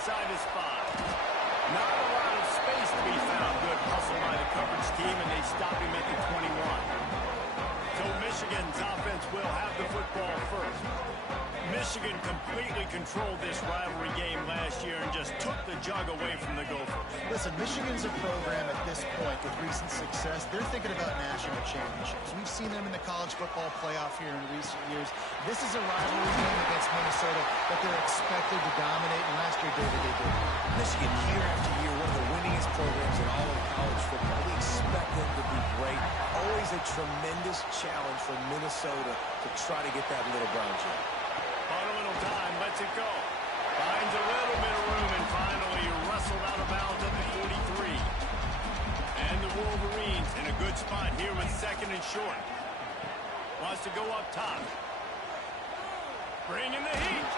inside his 5. Not a lot of space to be found. Good hustle by the coverage team, and they stop him at the 21. So Michigan's offense will have the football first. Michigan completely controlled this rivalry game last year and just took the jug away from the Gophers. Listen, Michigan's a program at this point with recent success. They're thinking about national championships. We've seen them in the college football playoff here in recent years. This is a rivalry game against Minnesota that they're expected to dominate, and last year, David, they did. Michigan, year after year, one of the winningest programs in all of college football. We expect them to be great. Always a tremendous challenge for Minnesota to try to get that little brown jug. On a little time, lets it go. Finds a little bit of room and finally wrestled out of bounds at the 43. And the Wolverines in a good spot here with second and short. Wants to go up top. Bringing the heat.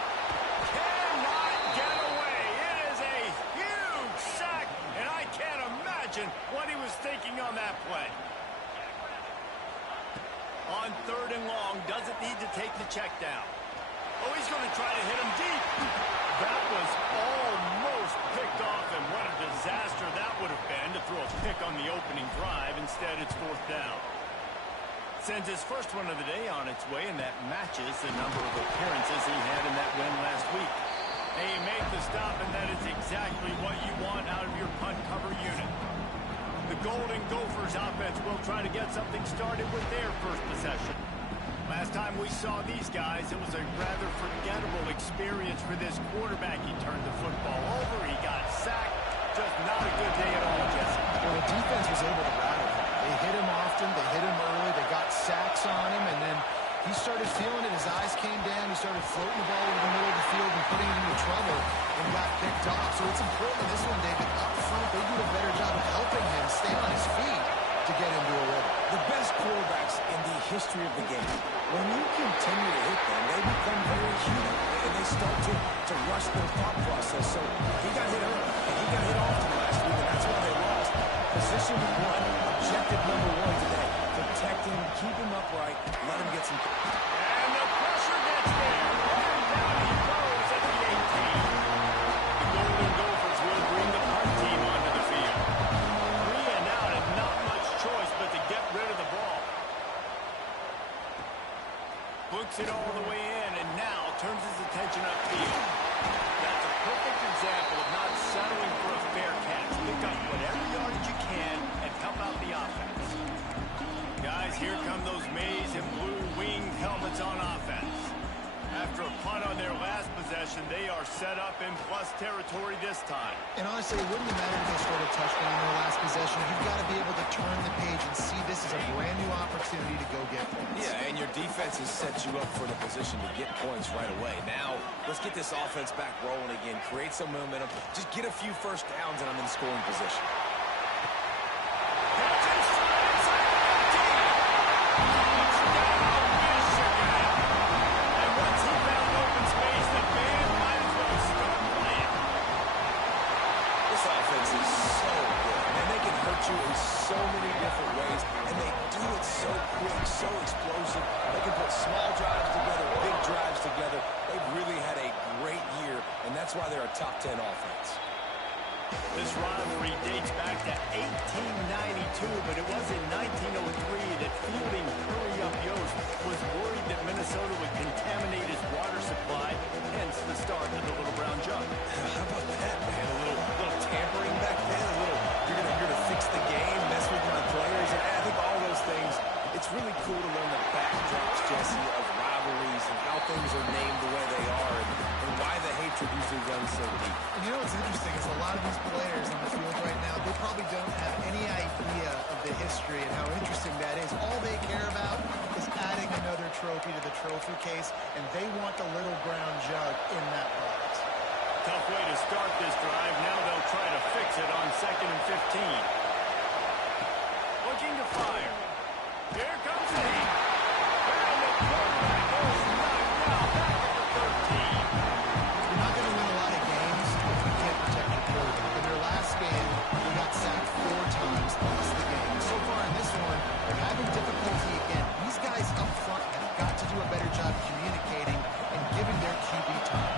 Cannot get away. It is a huge sack, and I can't imagine what he was thinking on that play. On 3rd and long, doesn't need to take the check down. Oh, he's going to try to hit him deep. That was almost picked off, and what a disaster that would have been to throw a pick on the opening drive. Instead, it's 4th down. Sends his first one of the day on its way, and that matches the number of appearances he had in that win last week. And you make the stop, and that is exactly what you want out of your punt cover unit. The Golden Gophers offense will try to get something started with their first possession. Last time we saw these guys, it was a rather forgettable experience for this quarterback. He turned the football over, he got sacked. Just not a good day at all, Jesse. Well, the defense was able to rattle him. They hit him often, they hit him early, they got sacks on him, and then he started feeling it. His eyes came down, he started floating the ball over the middle of the field and putting it into trouble and got picked off. So it's important in this one, David, up front, they do a better job of helping him stay on his feet to get into a rhythm. The best quarterbacks in the history of the game, when you continue to hit them, they become very human, and they start to rush their thought process. So he got hit early, and he got hit often last week, and that's why they lost. Position 1, objective number 1 today. Protect him, keep him upright, let him get some... And the pressure gets there. And down he goes at the 18. The Golden Gophers will bring the punt team onto the field. 3 and out, and not much choice but to get rid of the ball. Books it all the way in, and now turns his attention upfield. That's a perfect example of not settling for a fair catch. Pick up whatever yardage you can and help out the offense. Guys, here come those maize and blue winged helmets on offense. After a punt on their last possession, they are set up in plus territory this time. And honestly, it wouldn't matter if they scored a touchdown on their last possession. You've got to be able to turn the page and see this as a brand new opportunity to go get points. Yeah, and your defense has set you up for the position to get points right away. Now, let's get this offense back rolling again, create some momentum, just get a few first downs, and I'm in scoring position. In so many different ways, and they do it so quick, so explosive. They can put small drives together, big drives together. They've really had a great year, and that's why they're a top 10 offense. This rivalry dates back to 1892, but it was in 1903 that fielding Hurry Up Yost was worried that Minnesota would contaminate his water supply, hence the start of the Little Brown Jug. How about that, man? A little tampering back then, a little you're gonna fix the game, mess with my players, and I think all those things. It's really cool to learn the backdrops, Jesse, of rivalries and how things are named the way they are, and why the hatred usually runs so deep. And you know what's interesting is a lot of these players on the field right now, they probably don't have any idea of the history and how interesting that is. All they care about is adding another trophy to the trophy case, and they want the Little Brown Jug in that box. Tough way to start this drive. Now they'll try to fix it on 2nd and 15. Looking to fire. Here comes the heat. And the quarterback is knocked out back at the 13. You're not going to win a lot of games if you can't protect your quarterback. In their last game, they got sacked 4 times, lost the game. So far in this one, they're having difficulty again. These guys up front have got to do a better job communicating and giving their QB time.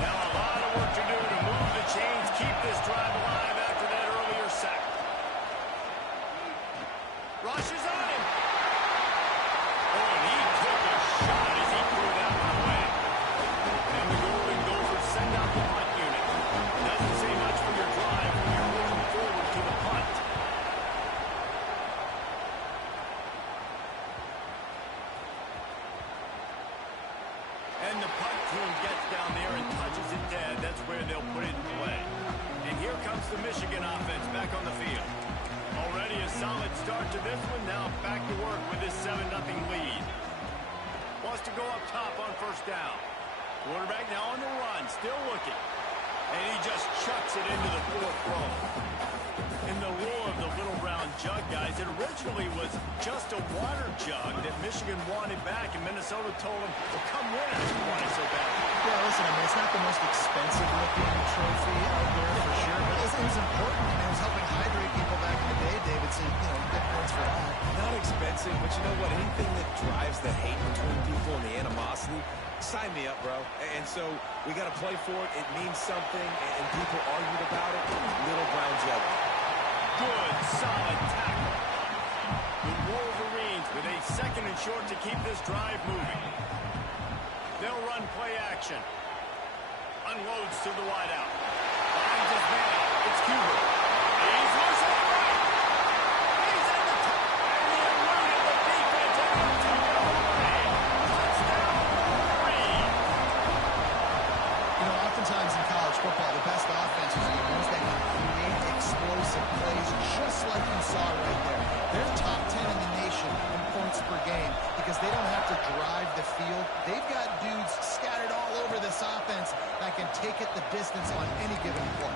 Now a lot of work to do to move the punt team gets down there and touches it dead, that's where they'll put it in play. And here comes the Michigan offense back on the field. Already a solid start to this one. Now back to work with this 7-0 lead. Wants to go up top on first down. Quarterback now on the run, still looking. And he just chucks it into the fourth row. In the rule of the little brown jug, guys, it originally was just a water jug that Michigan wanted back, and Minnesota told him, well, come win it. Why so bad? Yeah, listen, I mean, it's not the most expensive-looking trophy out there for sure, but it was important, and it was helping hydrate people back in the day, David, so, get points for that. Not expensive, but you know what? Anything that drives the hate between people and the animosity, sign me up, bro. And so we got to play for it. It means something, and people argued about it. Little brown jug. Good, solid tackle. The Wolverines with a 2nd and short to keep this drive moving. They'll run play action. Unloads to the wideout. Finds his man. It's Cuber. He's loose on the right. He's in the top. And he eluded the defense and he'll take it all away. Touchdown, Wolverine. Oftentimes in college football, the best offenses are the ones that can create explosive plays, just like you saw right there. They're top 10 in the nation in points per game because they don't have to drive the field. They've got dudes scattered all over this offense that can take it the distance on any given play.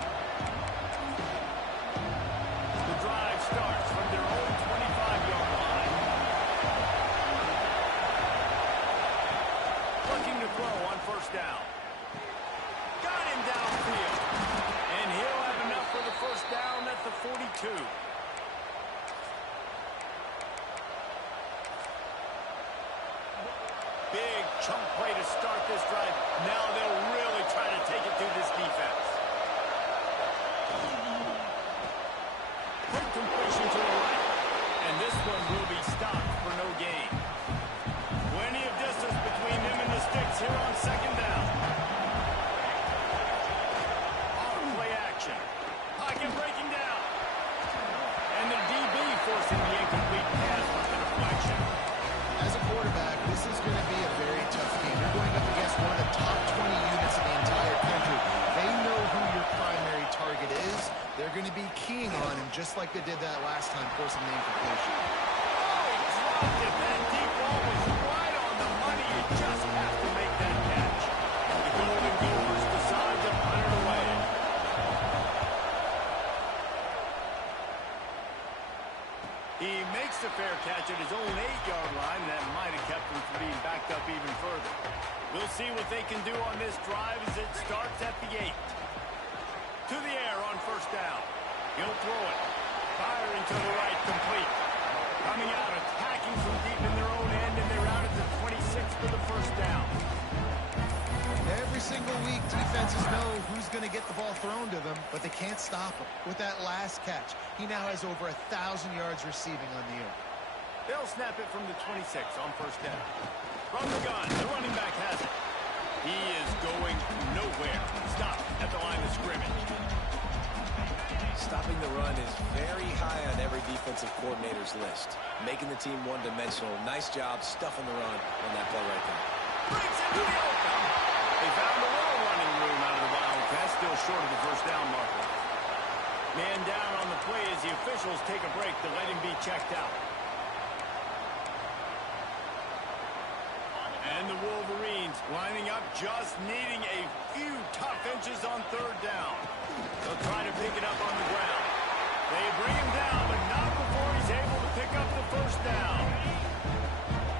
The drive starts from their own 25-yard line. Looking to throw on first down. Got him downfield. And he'll have enough for the first down at the 42. Big chunk play to start this drive. Now they'll really try to take it through this defense. Quick completion to the right. And this one will be stopped for no gain. Plenty of distance between them and the sticks here on second down. On play action. Pocket breaking down. And the DB forcing the incomplete pass with the deflection. As a quarterback, this is going to be a very tough game. You're going up against one of the top 20 units in the entire country. They know who your primary target is. They're going to be keying on him just like they did that last time, forcing the incompletion. Oh, he dropped it. That deep ball was right on the money. You just have to make that catch. The Golden Gophers decide to punt it away. He makes the fair catch at his own 8-yard line. That might have kept him from being backed up even further. We'll see what they can do on this drive as it starts at the 8. To the air on first down. He'll throw it. Firing to the right, complete. Coming out, attacking from deep in their own end, and they're out at the 26 for the first down. Every single week, defenses know who's going to get the ball thrown to them, but they can't stop him. With that last catch, he now has over 1,000 yards receiving on the year. They'll snap it from the 26 on first down. From the gun, the running back has it. He is going nowhere. Stop at the line of scrimmage. Stopping the run is very high on every defensive coordinator's list. Making the team one-dimensional. Nice job stuffing the run on that play right there. Breaks into the open. They found a little running room out of the Wildcats, still short of the first down marker. Man down on the play as the officials take a break to let him be checked out. And the Wolverines lining up, just needing a few tough inches on third down. They'll try to pick it up on the ground. They bring him down, but not before he's able to pick up the first down.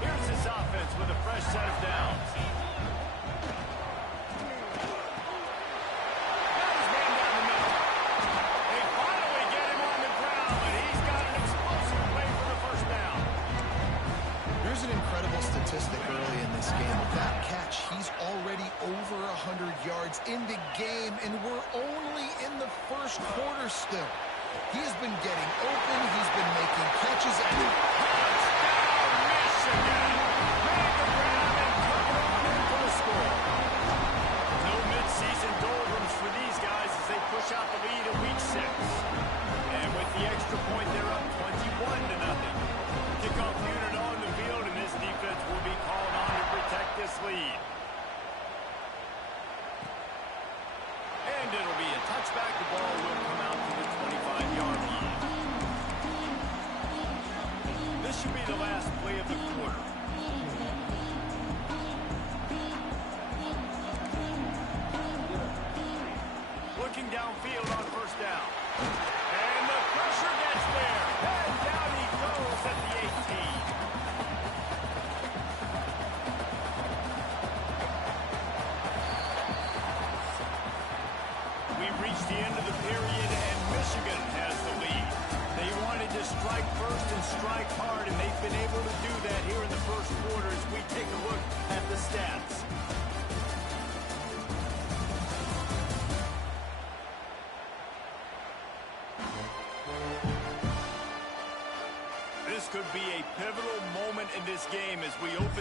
Here's this offense with a fresh set of downs. Got his man down the middle. They finally get him on the ground, but he's got an explosive play for the first down. Here's an incredible statistic early in this game. With that catch, he's already over 100 yards in the game, and we're only in the first quarter still. He has been getting open. He's been making catches. And Touchdown, Michigan! Made the grab and took it on in for the score. No midseason doldrums for these guys as they push out the lead in Week 6. And with the extra point, they're up 21-0. Kickoff unit on the field, and this defense will be called on to protect this lead.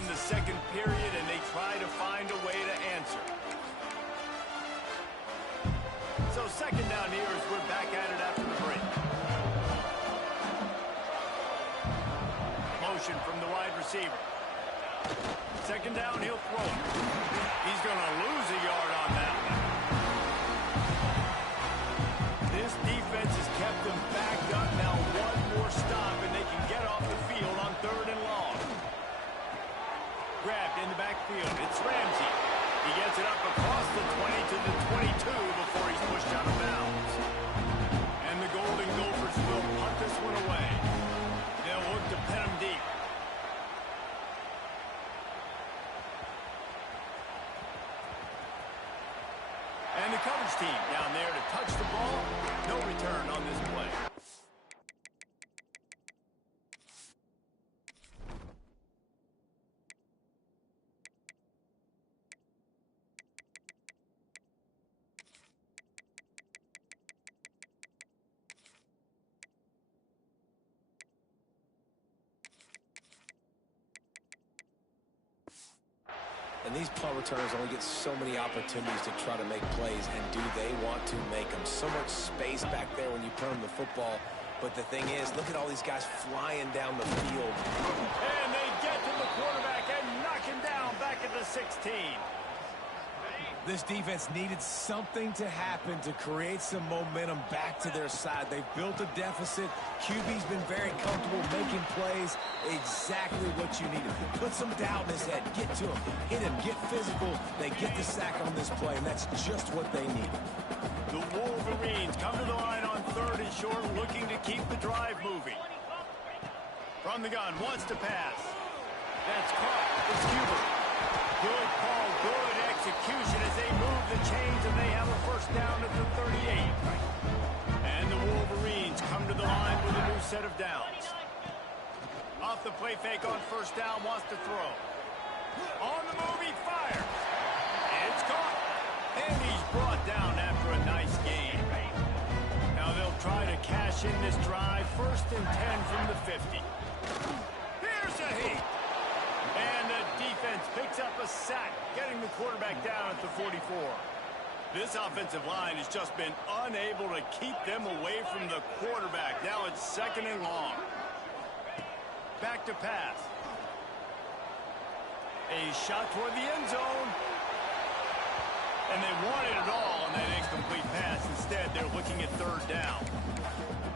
in the second period, and they try to find a way to answer. So second down here as we're back at it after the break. Motion from the wide receiver. Second down, he'll throw it. He's going to lose a yard on that one. This defense has kept them backed up. Now one more stop, and they can get off the field on third and long. Grabbed in the backfield. It's Ramsey. He gets it up across the 20 to the 22 before he's pushed out of bounds. And the Golden Gophers will punt this one away. They'll look to pin him deep. And the coverage team down there to touch the ball. No return on this play. And these punt returners only get so many opportunities to try to make plays, and do they want to make them? So much space back there when you punt them the football. But the thing is, look at all these guys flying down the field. And they get to the quarterback and knock him down back at the 16. This defense needed something to happen to create some momentum back to their side. They've built a deficit. QB's been very comfortable making plays. Exactly what you needed. Put some doubt in his head. Get to him. Hit him. Get physical. They get the sack on this play, and that's just what they need. The Wolverines come to the line on third and short, looking to keep the drive moving. From the gun, wants to pass. That's caught. It's Cuber. Good call, good execution as they move the chains, and they have a first down at the 38. And the Wolverines come to the line with a new set of downs. Off the play fake on first down, wants to throw. On the move, he fires. It's caught. And he's brought down after a nice gain. Now they'll try to cash in this drive. First and 10 from the 50. Here's a heat. And the defense picks up a sack, getting the quarterback down at the 44. This offensive line has just been unable to keep them away from the quarterback. Now it's second and long. Back to pass. A shot toward the end zone. And they wanted it all on that incomplete pass. Instead, they're looking at third down.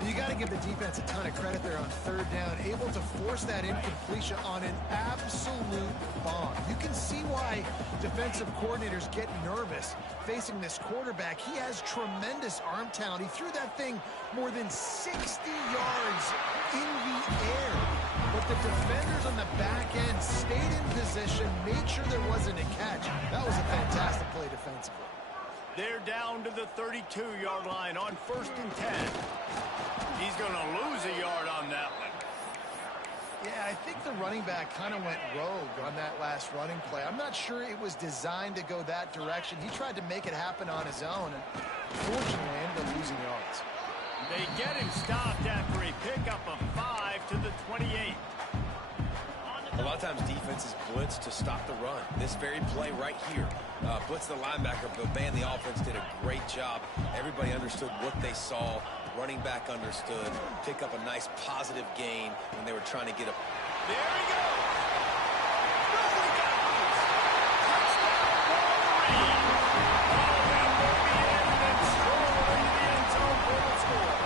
You got to give the defense a ton of credit there on third down, able to force that incompletion on an absolute bomb. You can see why defensive coordinators get nervous facing this quarterback. He has tremendous arm talent. He threw that thing more than 60 yards in the air. But the defenders on the back end stayed in position, made sure there wasn't a catch. That was a fantastic play defensively. They're down to the 32-yard line on first and 10. He's going to lose a yard on that one. Yeah, I think the running back kind of went rogue on that last running play. I'm not sure it was designed to go that direction. He tried to make it happen on his own, and fortunately ended up losing yards. They get him stopped after a pickup of 5 to the 28. A lot of times defenses blitz to stop the run. This very play right here, blitz the linebacker, but man, the offense did a great job. Everybody understood what they saw. Running back understood. Pick up a nice positive gain when they were trying to get a... There he goes! Nobody got loose! Touchdown, Wolverine! Oh, that will be in and then stroll into the end zone for the score.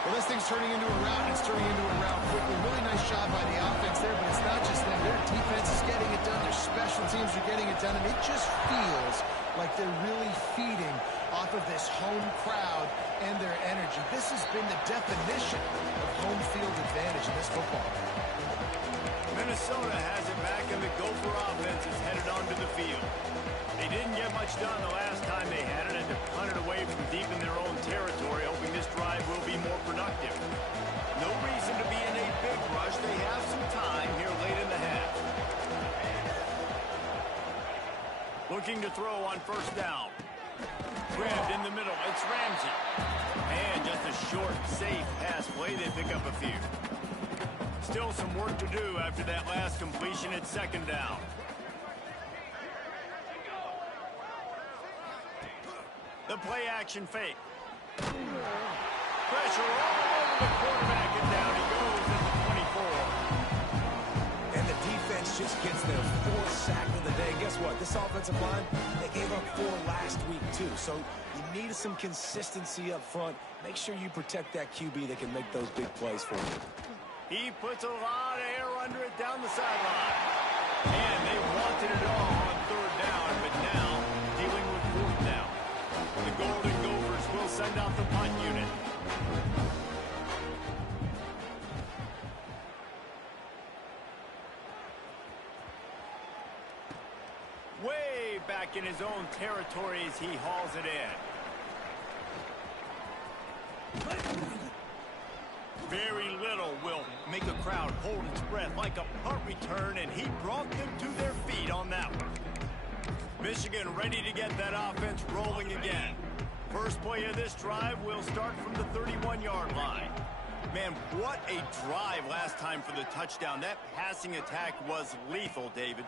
Well, this thing's turning into a rout, and it's turning into a rout quickly. Really nice job by the offense there, but it's not just them. Their defense is getting it done. Their special teams are getting it done, and it just feels like they're really feeding off of this home crowd and their energy. This has been the definition of home field advantage in this football game. Minnesota has it back, and the Gopher offense is headed onto the field. They didn't get much done the last time they had it, and to punt it away from deep in their own territory, hoping this drive will be more productive. No reason to be in a big rush. They have some time here late in the half. Looking to throw on first down. Grabbed in the middle. It's Ramsey. And just a short, safe pass play. They pick up a few. Still some work to do after that last completion at second down. The play action fake. Pressure all over the quarterback, and down he goes at the 24. And the defense just gets their fourth sack of the day. Guess what? This offensive line, they gave up 4 last week too. So you needed some consistency up front. Make sure you protect that QB that can make those big plays for you. He puts a lot of air under it down the sideline. And they wanted it all on third down, but now dealing with fourth down. The Golden Gophers will send out the punt unit. Way back in his own territory as he hauls it in. Very little will make a crowd hold its breath like a punt return, and he brought them to their feet on that one. Michigan ready to get that offense rolling again. First play of this drive will start from the 31-yard line. Man, what a drive last time for the touchdown. That passing attack was lethal, David.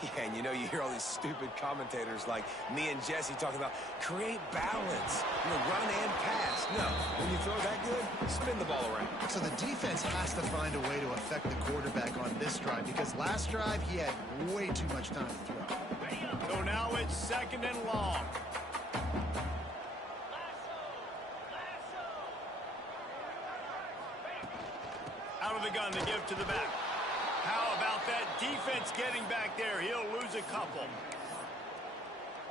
Yeah, and you know, you hear all these stupid commentators like me and Jesse talking about create balance, run and pass. No, when you throw that good, spin the ball around. So the defense has to find a way to affect the quarterback on this drive, because last drive he had way too much time to throw. So now it's second and long. Out of the gun to give to the back. How about that defense getting back there? He'll lose a couple.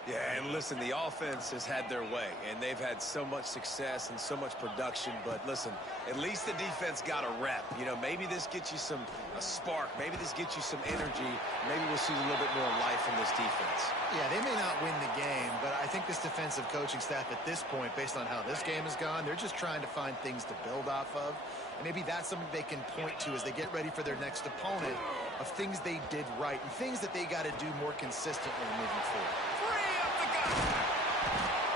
Yeah, and listen, the offense has had their way, and they've had so much success and so much production. But listen, at least the defense got a rep. Maybe this gets you a spark. Maybe this gets you some energy. Maybe we'll see a little bit more life from this defense. Yeah, they may not win the game, but I think this defensive coaching staff at this point, based on how this game has gone, they're just trying to find things to build off of. And maybe that's something they can point to as they get ready for their next opponent, of things they did right and things that they got to do more consistently moving forward. Free up the gun.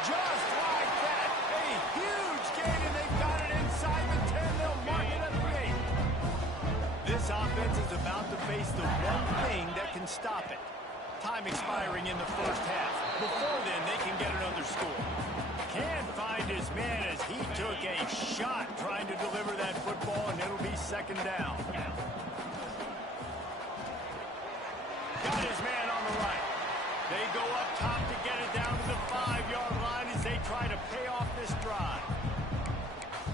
Just like that. A huge gain, and they've got it inside the 10. They'll mark it at the 8. This offense is about to face the one thing that can stop it. Time expiring in the first half. Before then, they can get another score. Can't find his man as he took a shot trying to deliver that football, and it'll be second down. Got his man on the right. They go up top to get it down to the 5-yard line as they try to pay off this drive.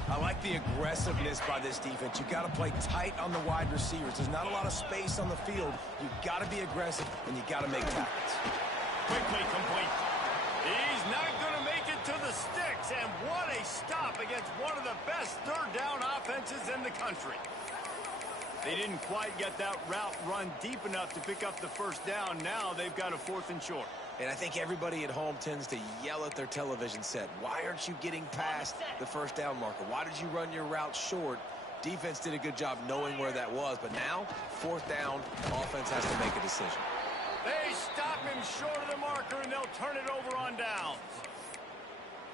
I like the aggressiveness by this defense. You got to play tight on the wide receivers. There's not a lot of space on the field. You got to be aggressive, and you got to make tackles. Quickly complete. He's not going to make it to the sticks, and what a stop against one of the best third down offenses in the country. They didn't quite get that route run deep enough to pick up the first down. Now they've got a 4th and short. And I think everybody at home tends to yell at their television set. Why aren't you getting past the first down marker? Why did you run your route short? Defense did a good job knowing where that was, but now, 4th down, offense has to make a decision. They stop him short of the marker, and they'll turn it over on downs.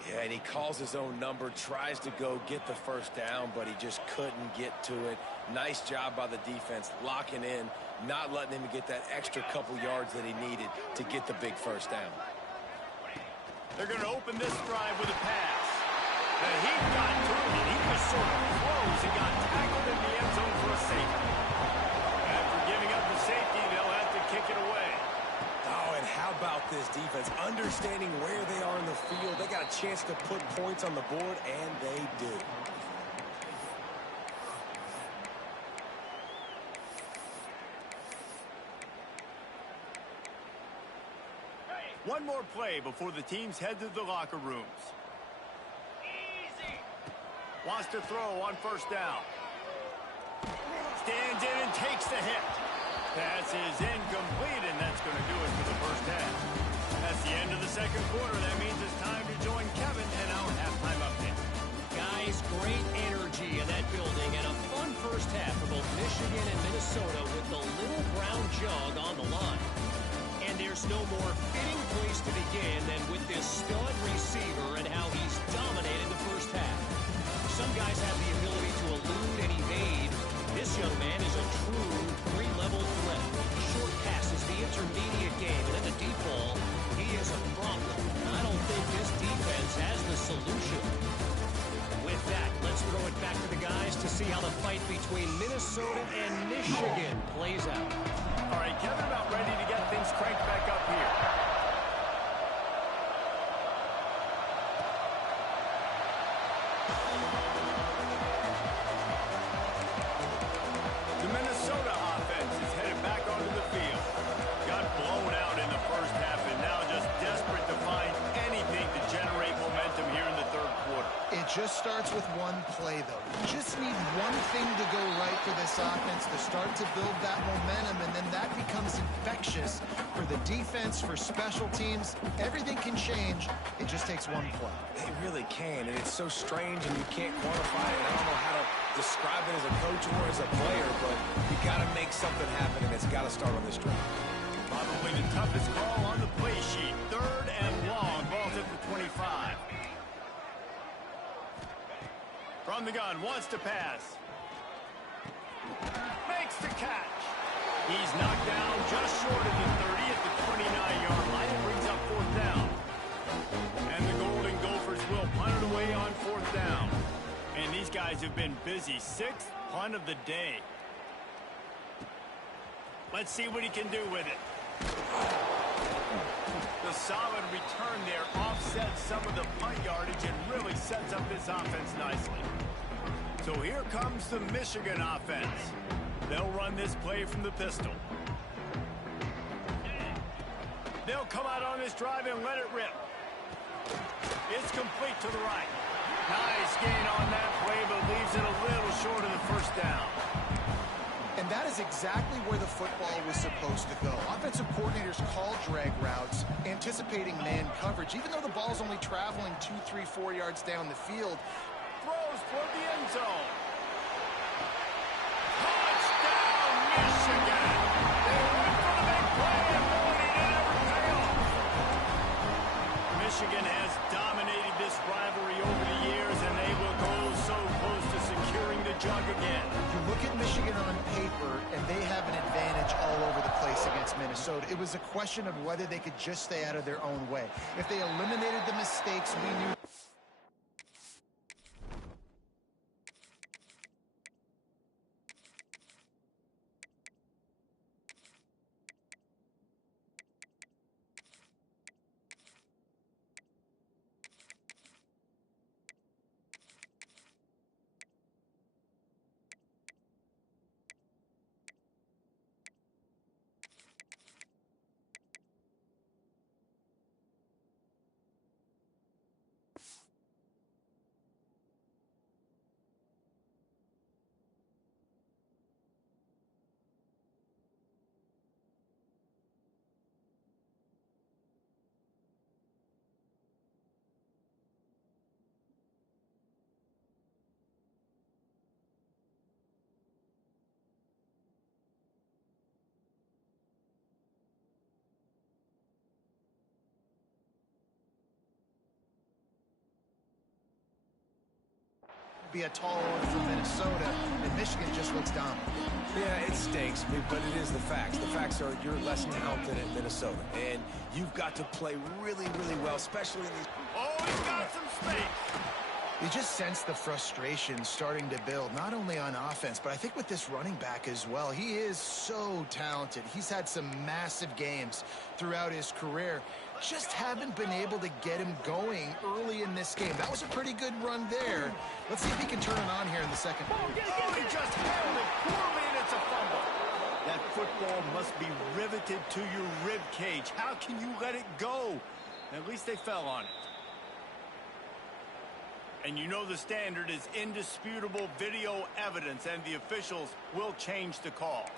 Yeah, and he calls his own number, tries to go get the first down, but he just couldn't get to it. Nice job by the defense, locking in, not letting him get that extra couple yards that he needed to get the big first down. They're going to open this drive with a pass. And he got to it, and he was sort of close and got tackled in the end zone for a safety. After giving up the safety, they'll have to kick it away. Oh, and how about this defense? Understanding where they are in the field. They got a chance to put points on the board, and they do. One more play before the teams head to the locker rooms. Easy. Wants to throw on first down. Stands in and takes the hit. Pass is incomplete, and that's going to do it for the first half. That's the end of the second quarter. That means it's time to join Kevin and our halftime update. Guys, great energy in that building and a fun first half for both Michigan and Minnesota with the little brown jug on the line. And there's no more fitting place to begin than with this stud receiver and how he's dominated the first half. Some guys have the ability to elude and evade, This young man is a true three-level threat. Short passes, the intermediate game, and then the deep ball, he is a problem. I don't think this defense has the solution. With that, let's throw it back to the guys to see how the fight between Minnesota and Michigan plays out. All right, Kevin, about ready to get things cranked back up here. The Minnesota offense is headed back onto the field. Got blown out in the first half and now just desperate to find anything to generate momentum here in the third quarter. It just starts with one play, though. You just need one thing to go right for this offense to start to build that momentum, and then that becomes infectious for the defense, for special teams. Everything can change. It just takes one play. They really can, and it's so strange, and you can't quantify it. I don't know how to describe it as a coach or as a player, but you got to make something happen, and it's got to start on this drive. Probably the toughest call on the play sheet. Third and long. Ball's at the 25. From the gun, wants to pass. Makes the catch. He's knocked down just short of the 30 at the 29-yard line. It brings up fourth down. And the Golden Gophers will punt it away on fourth down. And these guys have been busy. Sixth punt of the day. Let's see what he can do with it. The solid return there offsets some of the punt yardage and really sets up this offense nicely. So here comes the Michigan offense. They'll run this play from the pistol. They'll come out on this drive and let it rip. It's complete to the right. Nice gain on that play, but leaves it a little short of the first down. And that is exactly where the football was supposed to go. Offensive coordinators call drag routes, anticipating man coverage. Even though the ball's only traveling 2, 3, 4 yards down the field, Throws toward the end zone. Touchdown, Michigan! They went for the big play, and boy, did it ever pay off. Michigan has dominated this rivalry over the years, and they will go so close to securing the jug again. you look at Michigan on paper, and they have an advantage all over the place against Minnesota. It was a question of whether they could just stay out of their own way. If they eliminated the mistakes, we knew. Be a tall order for Minnesota, and Michigan just looks dominant. Yeah, it stinks, but it is the facts. The facts are you're less talented in Minnesota, and you've got to play really, really well, especially in these. Oh, he's got some space. You just sense the frustration starting to build, not only on offense, but I think with this running back as well. He is so talented. He's had some massive games throughout his career. Just haven't been able to get him going early in this game. That was a pretty good run there. Let's see if he can turn it on here in the second. Oh, he just handled it poorly, and it's a fumble. That football must be riveted to your rib cage. How can you let it go? At least they fell on it. And you know the standard is indisputable video evidence, and the officials will change the call.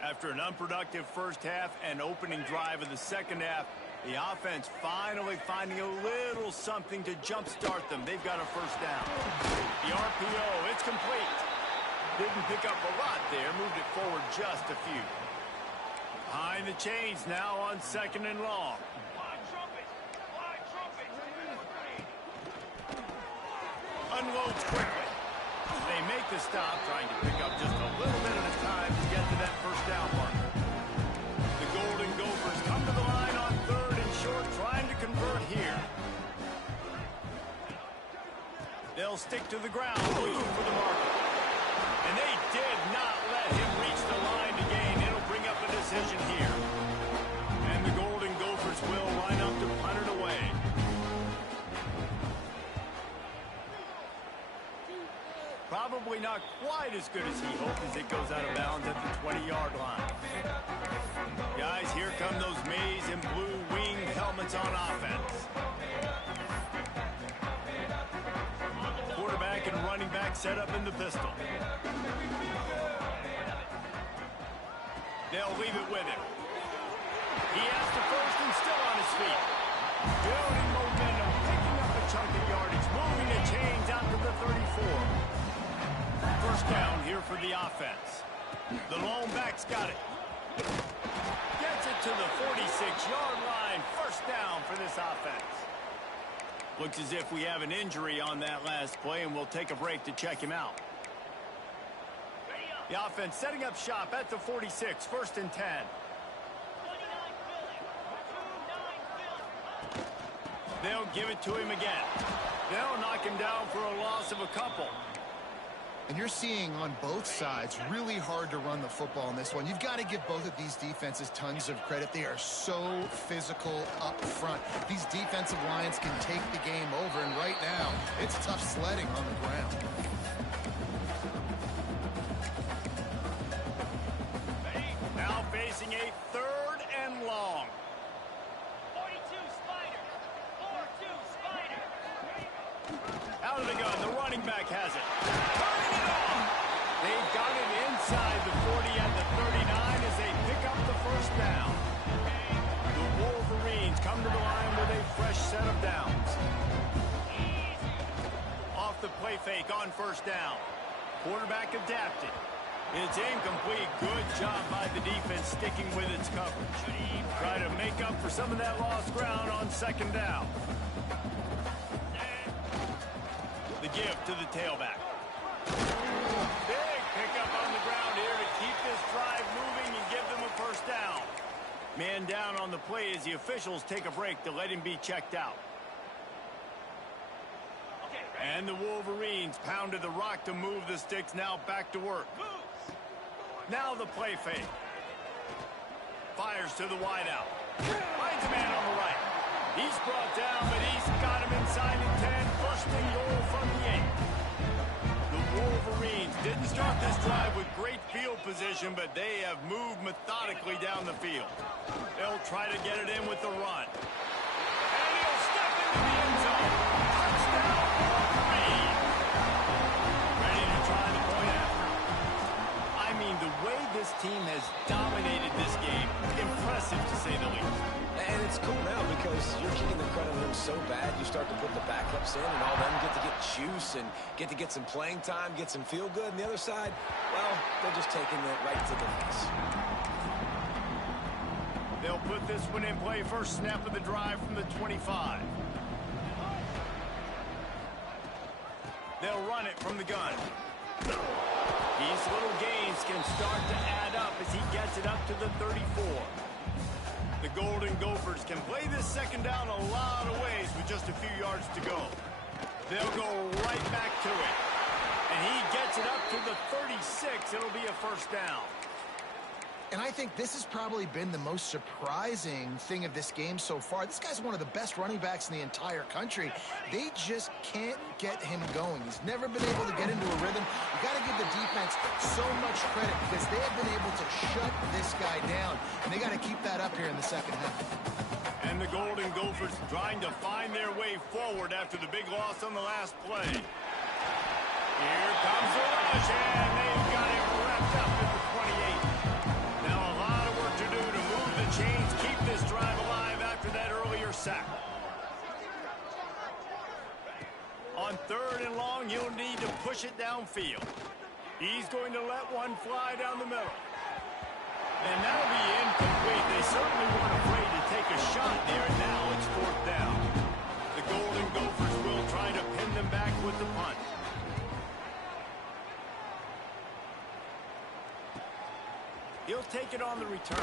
After an unproductive first half and opening drive of the second half, the offense finally finding a little something to jumpstart them. They've got a first down. The RPO, it's complete. Didn't pick up a lot there, moved it forward just a few. Behind the chains now on second and long. Unloads quickly. They they make the stop, trying to pick up just a little bit of his time to get to that first down marker. The Golden Gophers come to the line on 3rd and short, trying to convert here. They'll stick to the ground, looking for the marker. And they did not let him reach the line to gain. It'll bring up a decision here. And the Golden Gophers will line up to punt it away. Probably not quite as good as he hoped as it goes out of bounds at the 20-yard line. Guys, here come those maize and blue winged helmets on offense. Quarterback and running back set up in the pistol. They'll leave it with him. He has the first and still on his feet. Building momentum, picking up a chunk of yardage, moving the chains out to the 34. First down here for the offense. The lone back's got it. Gets it to the 46-yard line. First down for this offense. Looks as if we have an injury on that last play, and we'll take a break to check him out. The offense setting up shop at the 46, 1st and 10. They'll give it to him again. They'll knock him down for a loss of a couple. And you're seeing on both sides really hard to run the football in this one. You've got to give both of these defenses tons of credit. They are so physical up front. These defensive lines can take the game over, and right now, it's tough sledding on the ground. Now facing a 3rd and long. 42 Spider. 4-2 Spider. Out of the gun, the running back has it. Turning it off. They've got it inside the 40 at the 39 as they pick up the first down. The Wolverines come to the line with a fresh set of downs. Off the play fake on first down. Quarterback adapted. It's incomplete. Good job by the defense sticking with its coverage. Try to make up for some of that lost ground on 2nd down. The give to the tailback. Big pickup on the ground here to keep this drive moving and give them a first down. Man down on the play as the officials take a break to let him be checked out. And the Wolverines pounded the rock to move the sticks, now back to work. Now the play fake. Fires to the wideout. Finds a man on the right. He's brought down, but he's got him inside the 10. First and goal from the 8. The Wolverines didn't start this drive with great field position, but they have moved methodically down the field. They'll try to get it in with the run. And he'll step into the end zone. Touchdown, Wolverine. Ready to try the point after. I mean, the way this team has dominated this game, impressive to say the least. And it's cool now because you're getting the credit of them so bad, you start to put the backups in and all them get to get juice and get some playing time, get some feel good. And the other side, well, they're just taking it right to the face. They'll put this one in play. First snap of the drive from the 25. They'll run it from the gun. These little gains can start to add up as he gets it up to the 34. The Golden Gophers can play this 2nd down a lot of ways with just a few yards to go. They'll go right back to it. And he gets it up to the 36. It'll be a first down. And I think this has probably been the most surprising thing of this game so far. This guy's one of the best running backs in the entire country. They just can't get him going. He's never been able to get into a rhythm. You got to give the defense so much credit because they have been able to shut this guy down. And they got to keep that up here in the 2nd half. And the Golden Gophers trying to find their way forward after the big loss on the last play. Here comes the rush, and they've got him wrapped up at the 28. Now a lot of work to do to move the chains, keep this drive alive after that earlier sack. On 3rd and long, you'll need to push it downfield. He's going to let one fly down the middle. And that'll be incomplete. They certainly weren't afraid to take a shot there, and now it's 4th down. The Golden Gophers will try to pin them back with the punt. it on the return.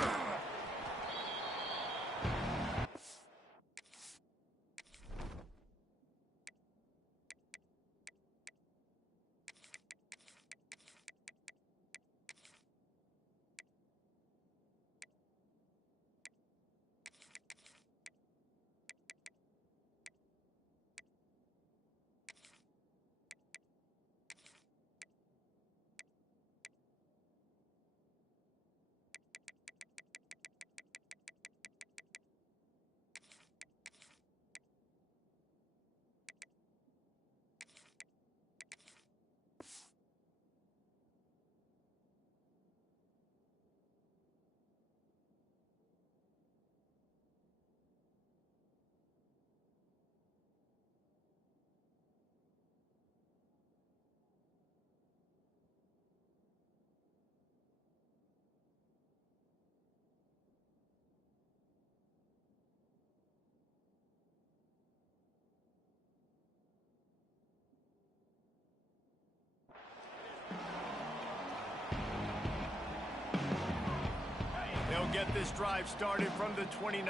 They'll get this drive started from the 29.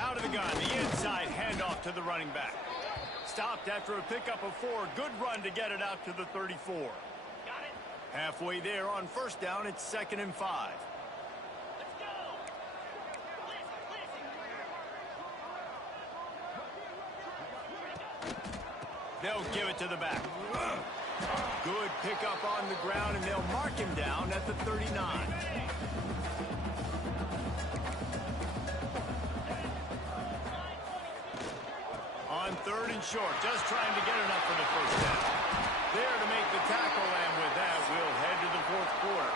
Out of the gun, the inside handoff to the running back. Stopped after a pickup of 4. Good run to get it out to the 34. Got it. Halfway there on first down, it's 2nd and 5. Let's go. They'll give it to the back. Good pickup on the ground, and they'll mark him down at the 39. On 3rd and short, just trying to get enough for the first down. There to make the tackle, and with that, we'll head to the 4th quarter.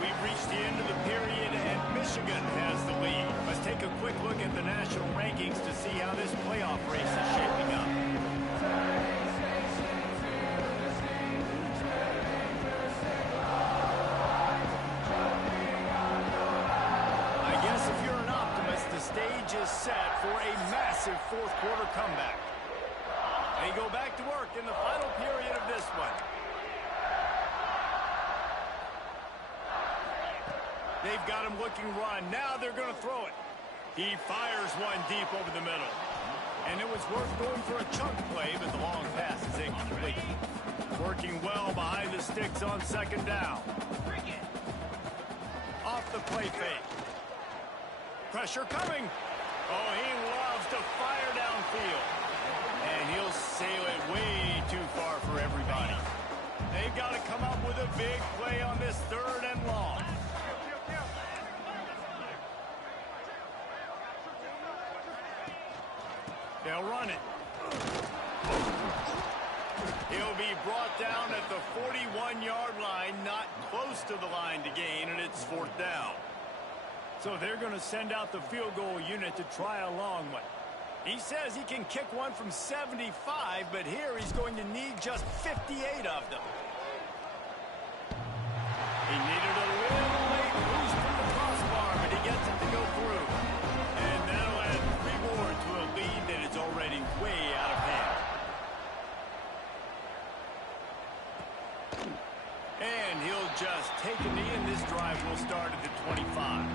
We've reached the end of the period, and Michigan has the lead. Let's take a quick look at the national rankings to see how this playoff race is shaping up. Stage is set for a massive 4th quarter comeback. They go back to work in the final period of this one. They've got him looking run. Now they're going to throw it. He fires one deep over the middle. And it was worth going for a chunk play, but the long pass is incomplete. Working well behind the sticks on 2nd down. Off the play fake. Pressure coming. Oh, he loves to fire downfield. And he'll sail it way too far for everybody. They've got to come up with a big play on this 3rd and long. They'll run it. He'll be brought down at the 41-yard line, not close to the line to gain, and it's 4th down. So they're going to send out the field goal unit to try a long one. He says he can kick one from 75, but here he's going to need just 58 of them. He needed a little late boost from the crossbar, but he gets it to go through. And that'll add 3 more to a lead that is already way out of hand. And he'll just take a knee, and this drive will start at the 25.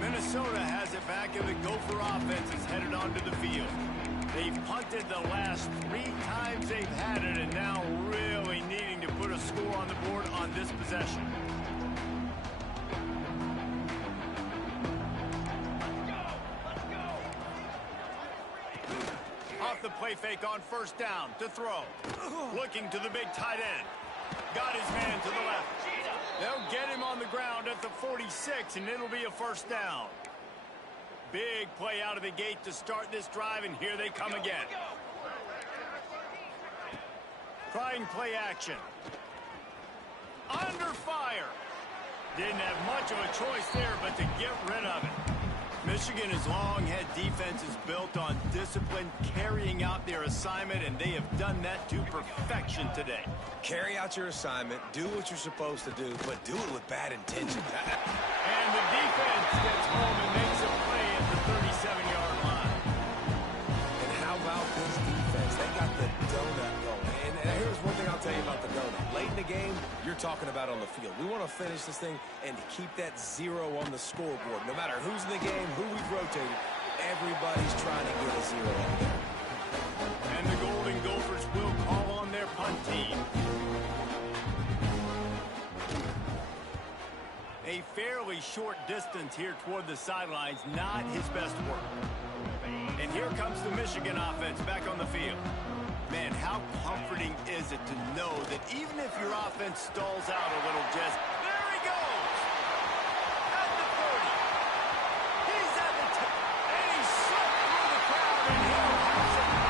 Minnesota has it back, and the Gopher offense is headed onto the field. They've punted the last 3 times they've had it, and now really needing to put a score on the board on this possession. Let's go. Off the play fake on 1st down to throw. Looking to the big tight end. Got his man to the left. They'll get him on the ground at the 46, and it'll be a 1st down. Big play out of the gate to start this drive, and here they come again. Trying play action. Under fire. Didn't have much of a choice there, but to get rid of it. Michigan has long had defenses built on discipline, carrying out their assignment, and they have done that to perfection today. Carry out your assignment, do what you're supposed to do, but do it with bad intention. And the defense gets home and makes a play at the 37-yard line. And how about this defense? They got the donut going. And here's one thing I'll tell you about the donut. Late in the game, you're talking about on the field. We want to finish this thing and keep that 0 on the scoreboard. No matter who's in the game, who we've rotated, everybody's trying to get a 0 in there. And the Golden Gophers will call on their punt team. A fairly short distance here toward the sidelines, not his best work. And here comes the Michigan offense back on the field. Man, how comforting is it to know that even if your offense stalls out a little, Jess, there he goes! At the 30. He's at the 10. And he slipped through the crowd, and he'll have it.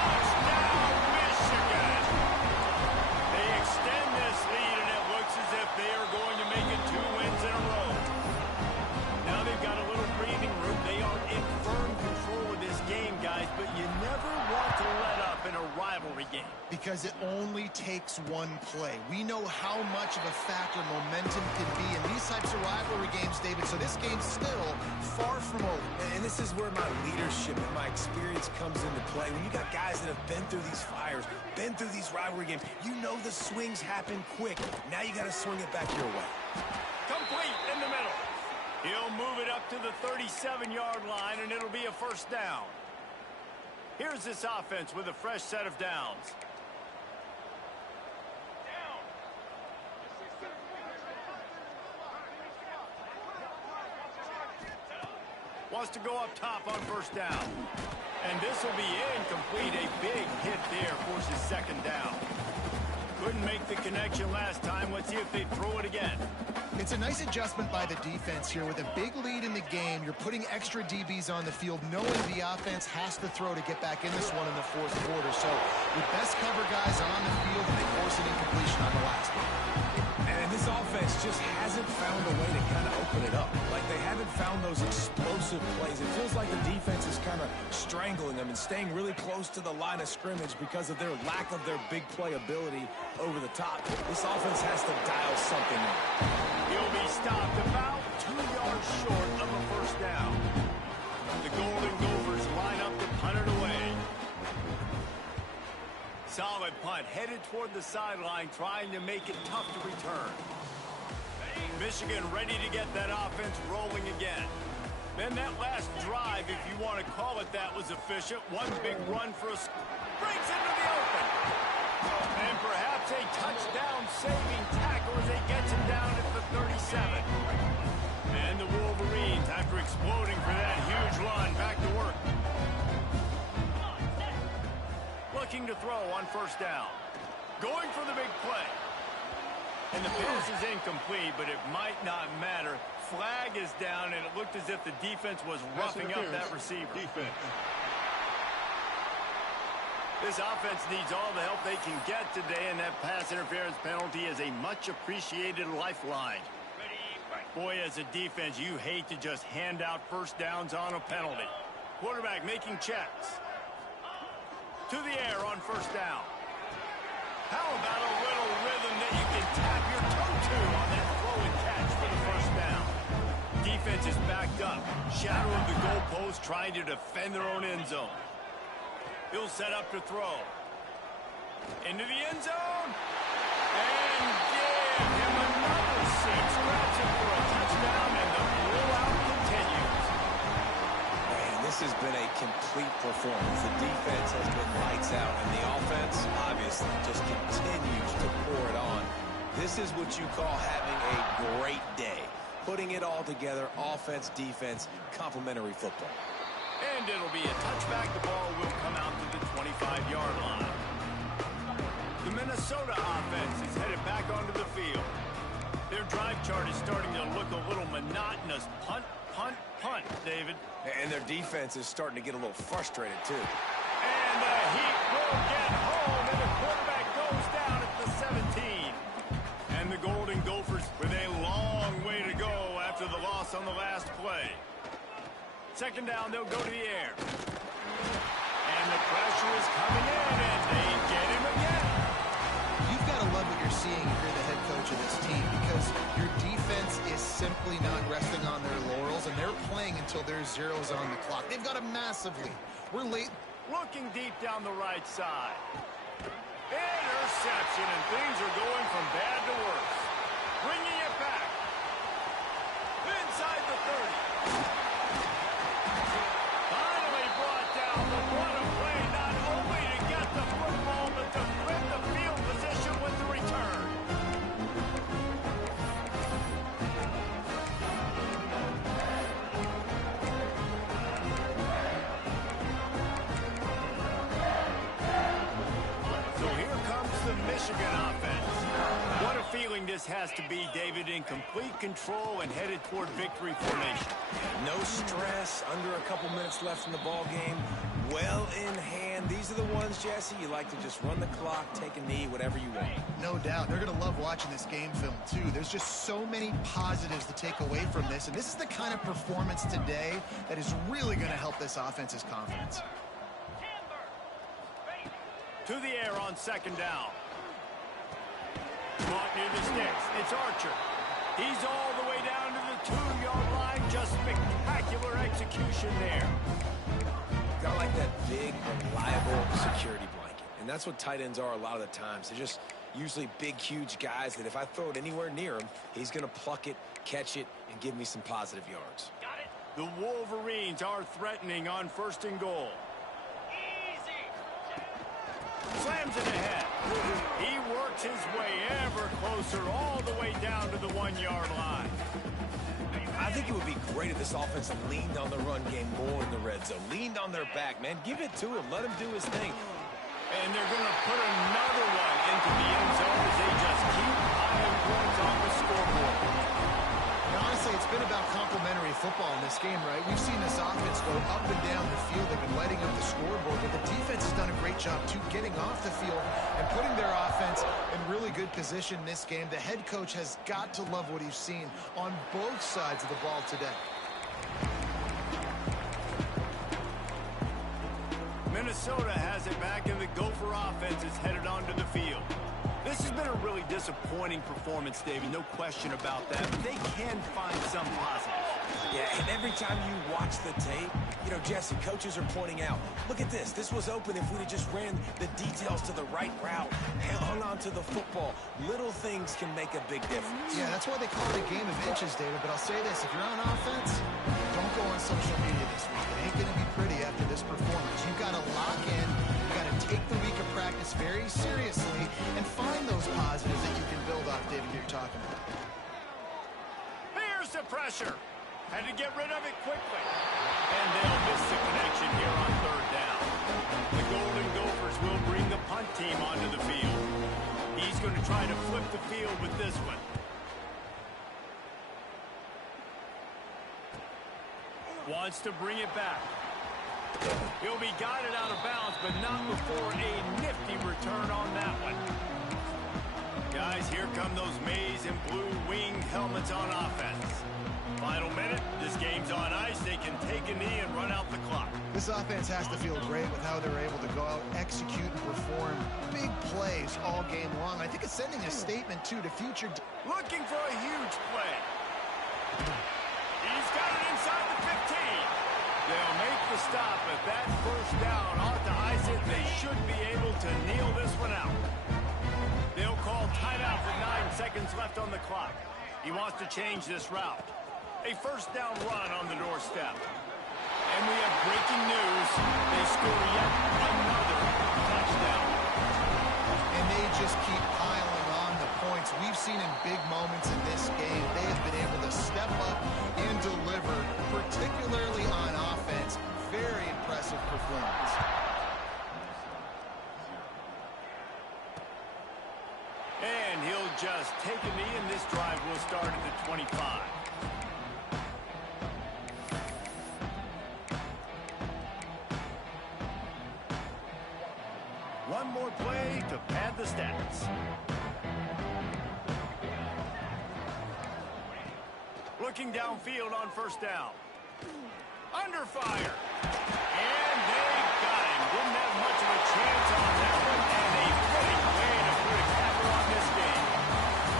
Touchdown, Michigan! They extend this lead, and it looks as if they are going to make it 2 wins in a row. Now they've got a little breathing room. They are in firm control of this game, guys, but you never want to let up in a rivalry game. Because it only takes one play. We know how much of a factor momentum can be in these types of rivalry games, David, so this game's still far from over. And this is where my leadership and my experience comes into play. When you got guys that have been through these fires, been through these rivalry games, you know the swings happen quick. Now you got to swing it back your way. Complete in the middle. He'll move it up to the 37-yard line, and it'll be a first down. Here's this offense with a fresh set of downs. Wants to go up top on first down. And this will be incomplete. A big hit there forces second down. Couldn't make the connection last time. Let's see if they throw it again. It's a nice adjustment by the defense here. With a big lead in the game, you're putting extra DBs on the field, knowing the offense has to throw to get back in this one in the fourth quarter. So your best cover guys on the field, and they force an incompletion on the last one. And this offense just hasn't found a way to kind of open it up. Like they haven't found those explosive plays. It feels like the defense is kind of strangling them and staying really close to the line of scrimmage because of their lack of their big play ability over the top. This offense has to dial something in. He'll be stopped about 2 yards short of a first down. The Golden Gophers line up to punt it away. Solid punt, headed toward the sideline, trying to make it tough to return. Michigan ready to get that offense rolling again. Then that last drive, if you want to call it that, was efficient. One big run for a... breaks into the open. And perhaps a touchdown-saving tackle as he gets him down at the 37. And the Wolverines, after exploding for that huge run, back to work. Looking to throw on first down. Going for the big play. And the pass is incomplete, but it might not matter. Flag is down, and it looked as if the defense was roughing up that receiver. This offense needs all the help they can get today, and that pass interference penalty is a much-appreciated lifeline. Boy, as a defense, you hate to just hand out first downs on a penalty. Quarterback making checks. To the air on first down. How about a little rhythm that you can tap your toe to on that throw and catch for the first down? Defense is backed up. Shadow of the goalpost trying to defend their own end zone. He'll set up to throw. Into the end zone. And give him another seam. Scratch him for a touchdown, and the blowout continues. Man, this has been a complete performance. The defense has been lights out, and the offense, obviously, just continues to pour it on. This is what you call having a great day. Putting it all together, offense, defense, complementary football. And it'll be a touchback. The ball will come out to the 25-yard line. The Minnesota offense is headed back onto the field. Their drive chart is starting to look a little monotonous. Punt, punt, punt, David. And their defense is starting to get a little frustrated, too. And the Heat will get home, and the quarterback goes down at the 17. And the Golden Gophers with a long way to go after the loss on the last play. Second down, they'll go to the air. And the pressure is coming in, and they get him again. You've got to love what you're seeing if you're the head coach of this team, because your defense is simply not resting on their laurels, and they're playing until there's zeros on the clock. They've got a massive lead. We're late. Looking deep down the right side. Intercepted. interception, and things are going from bad to worse. Bringing it back. Inside the 30. Finally brought down, but what a play, not only to get the football, but to flip the field position with the return. So here comes the Michigan offense. What a feeling this has to be, David, in complete control and headed toward victory formation. No stress, under a couple minutes left in the ball game. Well in hand. These are the ones, Jesse, you like to just run the clock, take a knee, whatever you want. No doubt. They're going to love watching this game film, too. There's just so many positives to take away from this, and this is the kind of performance today that is really going to help this offense's confidence. To the air on second down. Caught near the sticks. It's Archer. He's all the way down to the 2-yard line. Just spectacular execution there. Got like that big, reliable security blanket. And that's what tight ends are a lot of the times. They're just usually big, huge guys that if I throw it anywhere near him, he's going to pluck it, catch it, and give me some positive yards. Got it. The Wolverines are threatening on 1st and goal. Slams it ahead. He works his way ever closer all the way down to the 1-yard line. I think it would be great if this offense leaned on the run game more in the red zone. Leaned on their back, man. Give it to him. Let him do his thing. And they're going to put another one into the end zone as they just keep piling points on the scoreboard. Now, honestly, it's been about complementary football in this game, right? We've seen this offense go up and down the field. They've been lighting up the scoreboard, but the defense has done a great job, too, getting off the field and putting their offense in really good position in this game. The head coach has got to love what he's seen on both sides of the ball today. Minnesota has it back, and the Gopher offense is headed onto the field. This has been a really disappointing performance, David, no question about that, but they can find some positives. Yeah, and every time you watch the tape, you know, Jesse, coaches are pointing out, look at this. This was open if we'd have just ran the details to the right route, hung on to the football. Little things can make a big difference. Yeah, that's why they call it a game of inches, David, but I'll say this. If you're on offense, don't go on social media this week. It ain't going to be pretty after this performance. You've got to lock in. You've got to take the week of practice very seriously and find those positives that you can build off, David, you're talking about. Here's the pressure. Had to get rid of it quickly. And they'll miss the connection here on 3rd down. The Golden Gophers will bring the punt team onto the field. He's going to try to flip the field with this one. Wants to bring it back. He'll be guided out of bounds, but not before a nifty return on that one. Guys, here come those maize and blue winged helmets on offense. Final minute, this game's on ice. They can take a knee and run out the clock. This offense has to feel great with how they're able to go out, execute, and perform big plays all game long. I think it's sending a statement, too, to future... Looking for a huge play. He's got it inside the 15. They'll make the stop, but that 1st down ought to ice it. They should be able to kneel this one out. They'll call timeout with 9 seconds left on the clock. He wants to change this route. A 1st down run on the doorstep. And we have breaking news. They score yet another touchdown. And they just keep piling on the points. We've seen in big moments in this game, they have been able to step up and deliver, particularly on offense. Very impressive performance. And he'll just take a knee, and this drive will start at the 25. One more play to pad the stats. Looking downfield on 1st down. Under fire. And they got him. Didn't have much of a chance on that one. And a great way to put a capper on this game.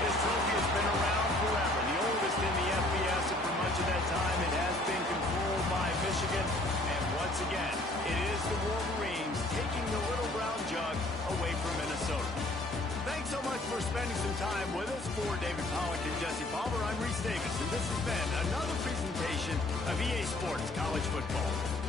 This trophy has been around forever. The oldest in the FBS, and for much of that time, it has been controlled by Michigan. And once again, it is the Wolverines taking the little brown jug away from Minnesota. another presentation of EA Sports College Football.